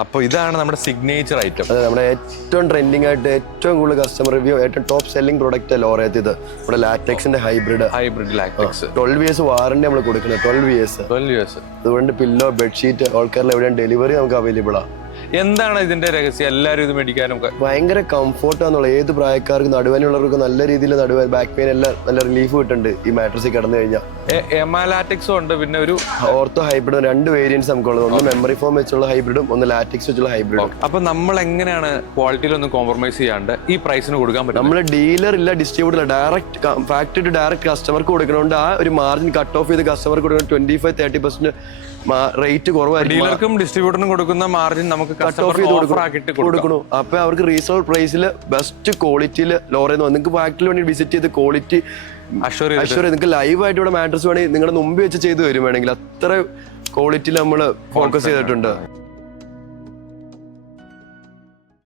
അപ്പോൾ ഇതാണ് നമ്മുടെ സിഗ്നേച്ചർ ഐറ്റം. അതെ, നമ്മുടെ ഏറ്റവും ട്രെൻഡിങ് ആയിട്ട് ഏറ്റവും കൂടുതൽ കസ്റ്റമർ റിവ്യൂ ഏറ്റവും ടോപ്പ് സെല്ലിംഗ് പ്രോഡക്റ്റ് ലോറേത്ത് ഇത് നമ്മുടെ ലാറ്റക്സിന്റെ ഹൈബ്രിഡ് ലാറ്റക്സ് 12 years വാറന്റി നമ്മൾ കൊടുക്കുന്നത്. 12 years. അതുകൊണ്ട് പില്ലോ ബെഡ്ഷീറ്റ് ഓൾ കേരള എവിടെയാണ് ഡെലിവറി നമുക്ക് അവൈലബിൾ ആണ്. എന്താണ് ഇതിന്റെ രഹസ്യം? എല്ലാവരും ഇത് മേടിക്കാനും ഭയങ്കര കംഫോർട്ടാന്നുള്ള ഏത് പ്രായക്കാർക്ക് നടുവാനുള്ളവർക്ക് നല്ല രീതിയിൽ നടുവാൻ ബാക്ക് പെയിൻ എല്ലാം നല്ല റിലീഫ് കിട്ടുന്നുണ്ട് ഈ മാട്രസിൽ കിടന്നു കഴിഞ്ഞാൽ. ലാറ്റക്സും ഉണ്ട്, പിന്നെ ഒരു ഓർത്തോ ഹൈബ്രിഡും 2 വേരിയൻസ് നമുക്കുള്ളത്. ഒന്ന് മെമ്മറി ഫോം വെച്ചുള്ള ഹൈബ്രിഡും ഒന്ന് ലാറ്റക്സ് വെച്ചുള്ള ഹൈബ്രിഡും. അപ്പൊ നമ്മൾ എങ്ങനെയാണ് ക്വാളിറ്റിയിലൊന്നും കോംപ്രമൈസ് ചെയ്യാണ്ട് ഈ പ്രൈസിന് കൊടുക്കാൻ പറ്റും? നമ്മൾ ഡീലർ ഇല്ല, distributor, direct factory to direct കസ്റ്റമർക്ക് കൊടുക്കണോണ്ട് ആ ഒരു മാർജിൻ കട്ട് ഓഫ് ചെയ്ത് കസ്റ്റമർക്ക് കൊടുക്കണം. 25-30% റേറ്റ് കുറവായിരിക്കും. ഡീലർക്കും ഡിസ്ട്രിബ്യൂട്ടറിനും കൊടുക്കുന്ന മാർജിൻ നമുക്ക് കട്ട് ഓഫ് ചെയ്ത് കൊടുക്കണം. അപ്പൊ അവർക്ക് റീസണബിൾ പ്രൈസിൽ ബെസ്റ്റ് ക്വാളിറ്റിയിൽ ലോറേന്ന് നിങ്ങൾക്ക് ഫാക്ടറിയിൽ വേണ്ടി വിസിറ്റ് ചെയ്ത് ക്വാളിറ്റി അഷ്വർ നിങ്ങൾക്ക് ലൈവായിട്ട് ഇവിടെ മാട്രസ് വേണമെങ്കിൽ നിങ്ങളുടെ മുമ്പ് വെച്ച് ചെയ്ത് വരും. വേണമെങ്കിൽ അത്ര ക്വാളിറ്റിയിൽ നമ്മൾ ഫോക്കസ് ചെയ്തിട്ടുണ്ട്.